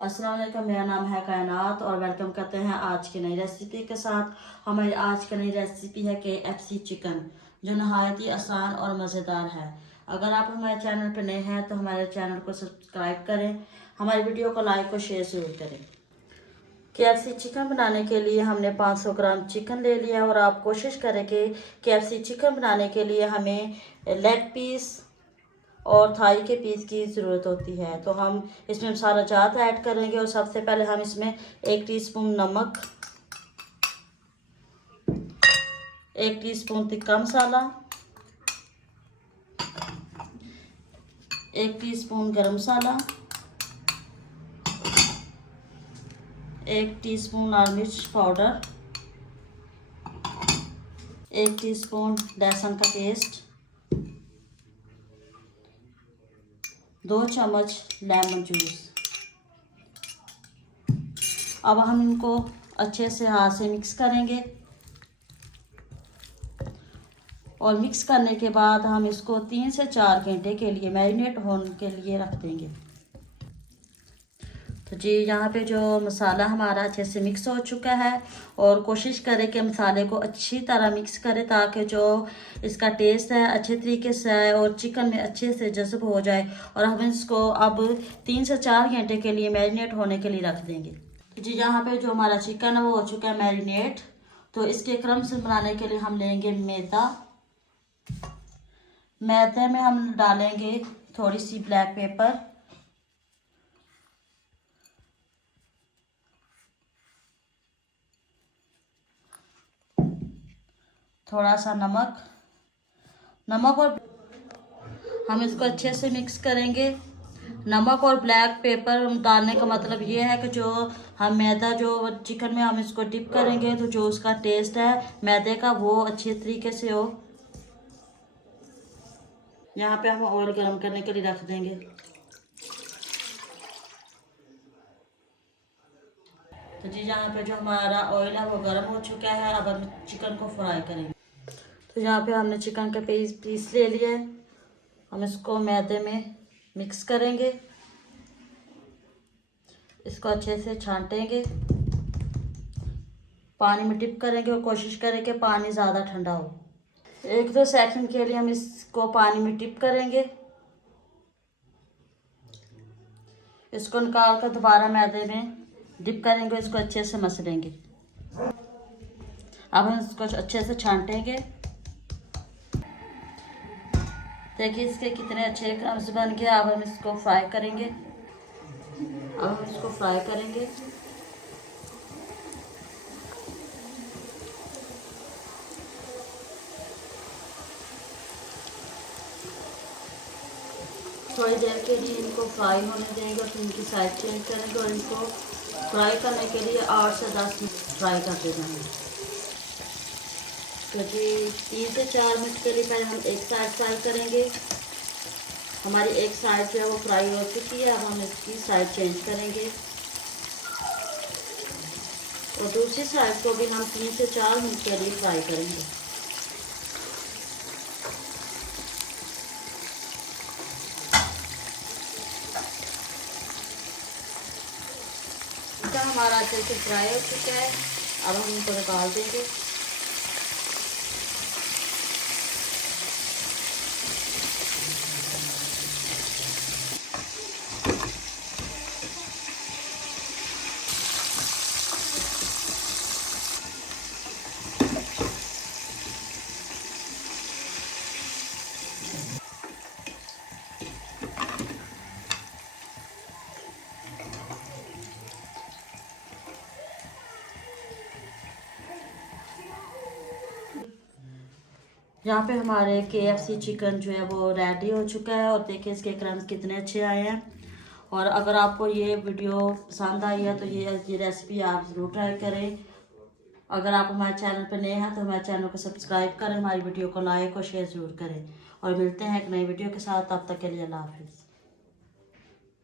अस्सलाम वालेकुम, मेरा नाम है कायनात और वेलकम करते हैं आज की नई रेसिपी के साथ। हमारी आज की नई रेसिपी है KFC चिकन, जो नहायत ही आसान और मज़ेदार है। अगर आप हमारे चैनल पर नए हैं तो हमारे चैनल को सब्सक्राइब करें, हमारी वीडियो को लाइक और शेयर ज़रूर करें। KFC चिकन बनाने के लिए हमने 500 ग्राम चिकन ले लिया और आप कोशिश करें कि KFC चिकन बनाने के लिए हमें लेग पीस और थाई के पीस की ज़रूरत होती है। तो हम इसमें मसाला जात ऐड करेंगे और सबसे पहले हम इसमें 1 टीस्पून नमक, 1 टीस्पून तिक्का मसाला, 1 टीस्पून गरम मसाला, 1 टीस्पून लाल मिर्च पाउडर, 1 टीस्पून लहसुन का पेस्ट, 2 चम्मच लेमन जूस। अब हम इनको अच्छे से हाथ से मिक्स करेंगे और मिक्स करने के बाद हम इसको 3 से 4 घंटे के लिए मैरिनेट होने के लिए रख देंगे। तो जी, यहाँ पे जो मसाला हमारा अच्छे से मिक्स हो चुका है और कोशिश करें कि मसाले को अच्छी तरह मिक्स करें ताकि जो इसका टेस्ट है अच्छे तरीके से आए और चिकन में अच्छे से जज़ब हो जाए। और हम इसको अब 3 से 4 घंटे के लिए मैरिनेट होने के लिए रख देंगे। तो जी, यहाँ पे जो हमारा चिकन है वो हो चुका है मैरिनेट। तो इसके क्रम्स बनाने के लिए हम लेंगे मैदे में हम डालेंगे थोड़ी सी ब्लैक पेपर, थोड़ा सा नमक और हम इसको अच्छे से मिक्स करेंगे। नमक और ब्लैक पेपर डालने का मतलब ये है कि जो हम मैदा जो चिकन में हम इसको डिप करेंगे तो जो उसका टेस्ट है मैदे का वो अच्छे तरीके से हो। यहाँ पे हम ऑयल गरम करने के लिए रख देंगे। तो जी, यहाँ पे जो हमारा ऑयल है वो गरम हो चुका है। अब हम चिकन को फ्राई करेंगे। तो यहाँ पे हमने चिकन के पीस ले लिए। हम इसको मैदे में मिक्स करेंगे, इसको अच्छे से छांटेंगे, पानी में डिप करेंगे और कोशिश करें कि पानी ज़्यादा ठंडा हो। 1-2 सेकंड के लिए हम इसको पानी में डिप करेंगे, इसको निकाल कर दोबारा मैदे में डिप करेंगे, इसको अच्छे से मसलेंगे। अब हम इसको अच्छे से छांटेंगे। देखिए इसके कितने अच्छे क्रम्स बन गए। अब हम इसको फ्राई करेंगे। थोड़ी देर के लिए इनको फ्राई होने देंगे और फिर इनकी साइड चेंज करेंगे और इनको फ्राई करने के लिए 8 से 10 मिनट फ्राई करते जाएंगे। तो जी, 3 से 4 मिनट के लिए पहले हम एक साइड फ्राई करेंगे। हमारी एक साइड जो है वो फ्राई हो चुकी है। अब हम इसकी साइड चेंज करेंगे और दूसरी साइड को भी हम 3 से 4 मिनट के लिए फ्राई करेंगे। हमारा अच्छे से फ्राई हो चुका है। अब हम इनको निकाल देंगे। यहाँ पे हमारे KFC चिकन जो है वो रेडी हो चुका है और देखिए इसके क्रम्स कितने अच्छे आए हैं। और अगर आपको ये वीडियो पसंद आई है तो ये रेसिपी आप ज़रूर ट्राई करें। अगर आप हमारे चैनल पर नए हैं तो हमारे चैनल को सब्सक्राइब करें, हमारी वीडियो को लाइक और शेयर ज़रूर करें। और मिलते हैं एक नई वीडियो के साथ, तब तक के लिए अल्लाह हाफिज़।